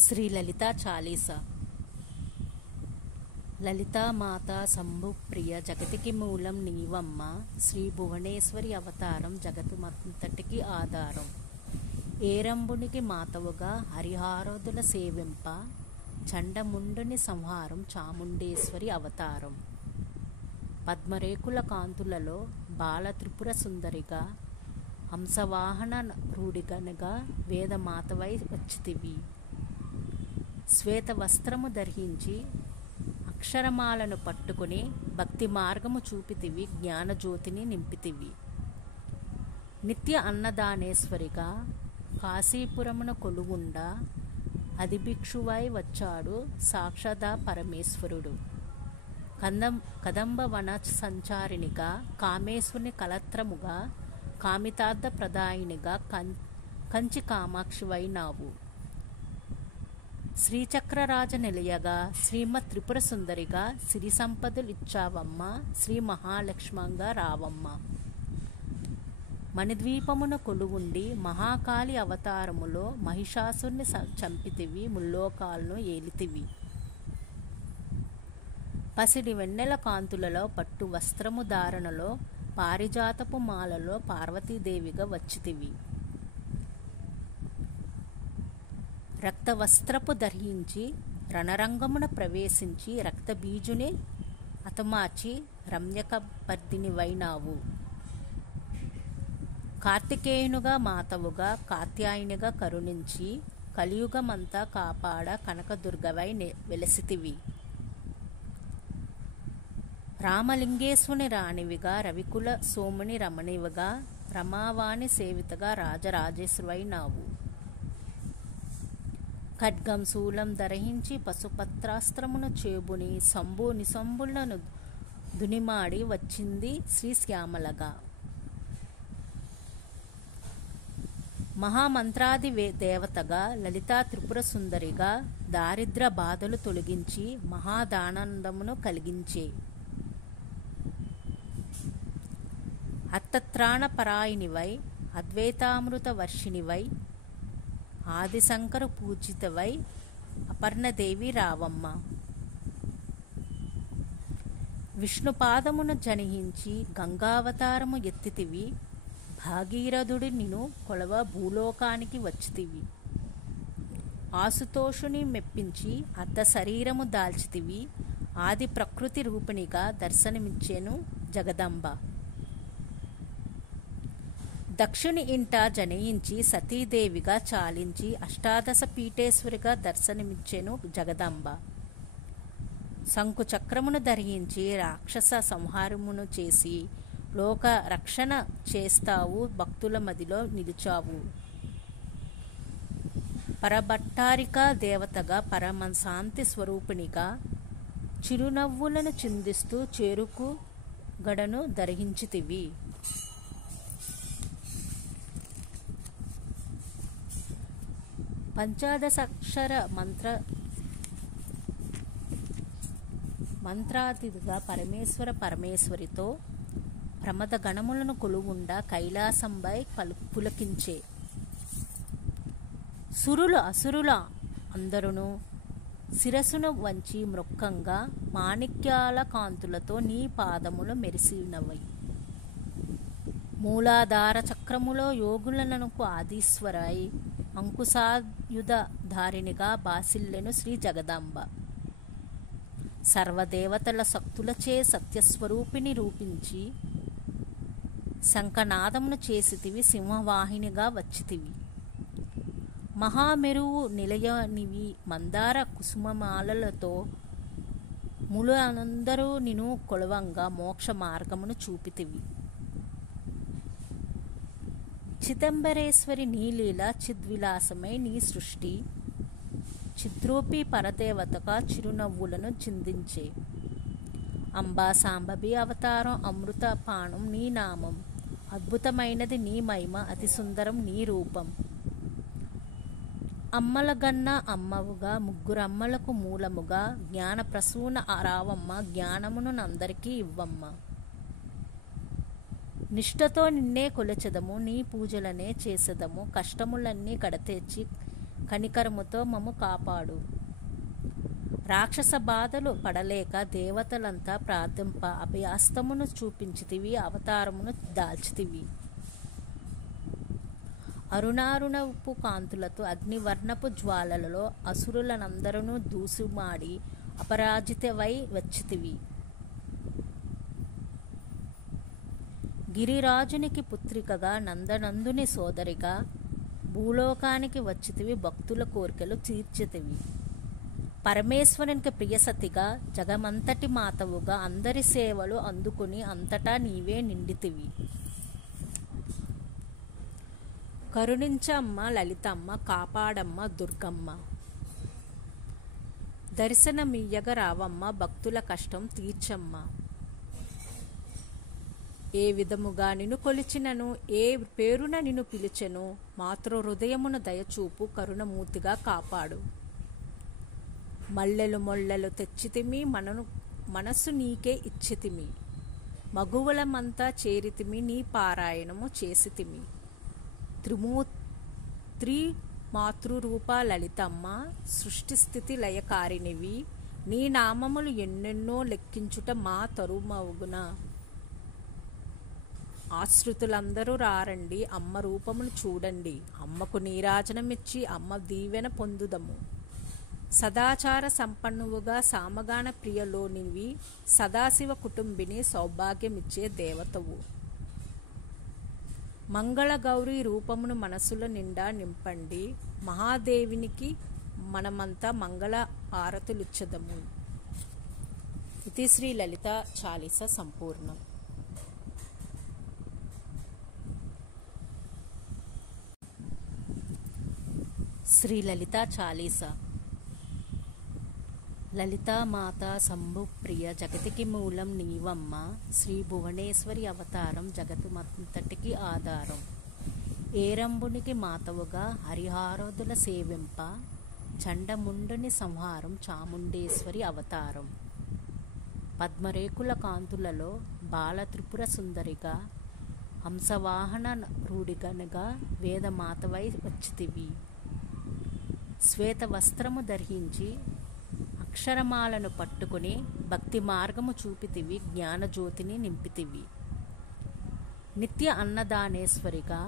శ్రీ లలితా చాలీసా. లలితామాత శంభుప్రియ జగతికి మూలం నీవమ్మ, శ్రీ భువనేశ్వరి అవతారం జగతుమంతటికి ఆధారం. ఏరంబునికి మాతవుగా హరిహారోదుల సేవింప, చండముండుని సంహారం చాముండేశ్వరి అవతారం. పద్మరేకుల కాంతులలో బాల త్రిపుర సుందరిగా, హంసవాహన రూఢిగనగా వేదమాతవై వచ్చితివి. శ్వేత వస్త్రము ధరించి అక్షరమాలను పట్టుకుని భక్తి మార్గము చూపితివి, జ్ఞానజ్యోతిని నింపితివి. నిత్య అన్నదానేశ్వరిగా కాశీపురమున కొలువుండా అధిభిక్షువై వచ్చాడు సాక్షాదా పరమేశ్వరుడు. కదంబ వన సంచారినిగా, కామేశ్వరుని కలత్రముగా, కామితార్థ ప్రదాయినిగా కంచి కామాక్షివైనావు. శ్రీచక్రరాజ నిలయగా, శ్రీమత్ త్రిపుర సుందరిగా సిరి సంపదలు ఇచ్చావమ్మ, శ్రీ మహాలక్ష్మంగా రావమ్మ. మణిద్వీపమున కొలువుండి మహాకాళి అవతారములో మహిషాసుని చంపితివి, ముల్లోకాలను ఏలితివి. పసిడి వెన్నెల కాంతులలో పట్టు వస్త్రము ధారణలో, పారిజాతపు మాలలో పార్వతీదేవిగా వచ్చితివి. రక్తవస్త్రపు ధరించి రణరంగమున ప్రవేశించి రక్తబీజుని అతమార్చి రమ్యకపర్దినివైనావు. కార్తికేయునుగా మాతవుగా కాత్యాయనిగా కరుణించి కలియుగమంతా కాపాడ కనకదుర్గవై వెలసితివి. రామలింగేశ్వని రాణివిగా, రవికుల సోముని రమణివిగా, రమావాణి సేవితగా రాజరాజేశ్వరైనావు. ఖడ్గం శూలం ధరించి పశుపత్రాస్త్రమును చేబుని సంభు నిసంబులను దునిమాడి వచ్చింది శ్రీ శ్యామలగా. మహామంత్రాది దేవతగా, లలితా త్రిపుర సుందరిగా, దారిద్ర బాధలు తొలగించి మహాదానందమును కలిగించే అత్తత్రాణ పరాయణివై, అద్వైతామృత వర్షిణివై, ఆదిశంకర పూజితవై అపర్ణదేవి రావమ్మ. విష్ణుపాదమును జనిహించి గంగావతారము ఎత్తితివి, భాగీరథుడి నిను కొలవ భూలోకానికి వచ్చితివి. ఆశుతోషుని మెప్పించి అర్ధ శరీరము దాల్చితివి, ఆది ప్రకృతి రూపిణిగా దర్శనమిచ్చేను జగదంబ. దక్షుని ఇంట జనయించి సతీదేవిగా చాలించి అష్టాదశ పీఠేశ్వరిగా దర్శనమిచ్చెను జగదంబ. శంకు చక్రమును ధరించి రాక్షస సంహారమును చేసి లోక రక్షణ చేస్తావు, భక్తుల మదిలో నిలిచావు. పరభట్టారిక దేవతగా, పరమశాంతి స్వరూపిణిగా చిరునవ్వులను చిందిస్తూ చేరుకు గడను ధరించితివి. పంచాదశాక్షర మంత్రాతిథిగా పరమేశ్వరితో ప్రమద గణములను కొలువుండా కైలాసంపై పులకించే సురులు అసురుల అందరును శిరసును వంచి మృక్కంగా మాణిక్యాల కాంతులతో నీ పాదములు మెరిసినవై. మూలాధార చక్రములో యోగులనకు ఆదీశ్వరై అంకుశాయుధ ధారిణిగా బాసిల్లెను శ్రీ జగదాంబ. సర్వదేవతల శక్తులచే సత్యస్వరూపిణి రూపించి శంఖనాదమును చేసితివి, సింహవాహినిగా వచ్చితివి. మహామెరువు నిలయనివి మందార కుసుమమాలలతో ములు అందరూ నిను కొలవంగా మోక్ష మార్గమును చూపితివి. చిదంబరేశ్వరి నీలీల చిద్విలాసమై నీ సృష్టి, చిద్రూపి పరదేవతగా చిరునవ్వులను చిందించే. అంబా సాంబవి అవతారం, అమృత పానం నీ నామం, అద్భుతమైనది నీ మహిమ, అతి సుందరం నీ రూపం. అమ్మలగన్న అమ్మవుగా, ముగ్గురమ్మలకు మూలముగా, జ్ఞాన ప్రసూన రావమ్మ, జ్ఞానమును అందరికీ ఇవ్వమ్మ. నిష్ఠతో నిన్నే కొలచెదము, నీ పూజలనే చేసెదము, కష్టములన్నీ కడతెచ్చి కనికరముతో మమ్ము కాపాడు. రాక్షస బాధలు పడలేక దేవతలంతా ప్రార్థింప అభయాస్తమును చూపించితివి, అవతారమును దాల్చితివి. అరుణారుణపు కాంతులతో అగ్నివర్ణపు జ్వాలలలో అసురులనందరూ దూసుమాడి అపరాజితవై వచ్చితివి. గిరిరాజునికి పుత్రికగా నందనందుని సోదరిగా భూలోకానికి వచ్చితివి, భక్తుల కోరికలు తీర్చితివి. పరమేశ్వరునికి ప్రియసతిగా జగమంతటి మాతవుగా అందరి సేవలు అందుకుని అంతటా నీవే నిండితివి. కరుణించమ్మ లలితమ్మ, కాపాడమ్మ దుర్గమ్మ. దర్శనమియ్యగ రావమ్మ, భక్తుల కష్టం తీర్చమ్మ. ఏ విధముగా నిన్ను కొలిచినను, ఏ పేరున నిన్ను పిలిచెను, మాతృ హృదయమున దయచూపు, కరుణమూర్తిగా కాపాడు. మల్లెలు మొల్లెలు తెచ్చితిమి, మనసు నీకే ఇచ్చితిమి. మగువలమంతా చేరితిమి, నీ పారాయణము చేసితిమి. త్రిమాతృరూప లలితమ్మ, సృష్టిస్థితి లయకారినివి. నీ నామములు ఎన్నెన్నో లెక్కించుట మా తరుమగున. ఆశ్రితులందరూ రారండి, అమ్మ రూపమును చూడండి. అమ్మకు నీరాజనమిచ్చి అమ్మ దీవెన పొందుదము. సదాచార సంపన్నువుగా సామగాన ప్రియలోనివి, సదాశివ కుటుంబిని, సౌభాగ్యమిచ్చే దేవతవు. మంగళ గౌరీ రూపమును మనసుల నిండా నింపండి. మహాదేవినికి మనమంతా మంగళ ఆరతులిచ్చదము. ఇది శ్రీ లలిత చాలీస సంపూర్ణం. శ్రీ లలిత చాలీస. లలితామాత శంభుప్రియ, జగతికి మూలం నీవమ్మ. శ్రీ భువనేశ్వరి అవతారం, జగతుమంతటికి ఆధారం. ఏరంబునికి మాతవుగా హరిహారోదుల సేవింప, చండముండుని సంహారం, చాముండేశ్వరి అవతారం. పద్మరేకుల కాంతులలో బాల త్రిపుర సుందరిగా, హంసవాహన రూఢిగనగా వేదమాతవై వచ్చితివి. శ్వేత వస్త్రము ధరించి అక్షరమాలను పట్టుకుని భక్తి మార్గము చూపితివి, జ్ఞానజ్యోతిని నింపితివి. నిత్య అన్నదానేశ్వరిగా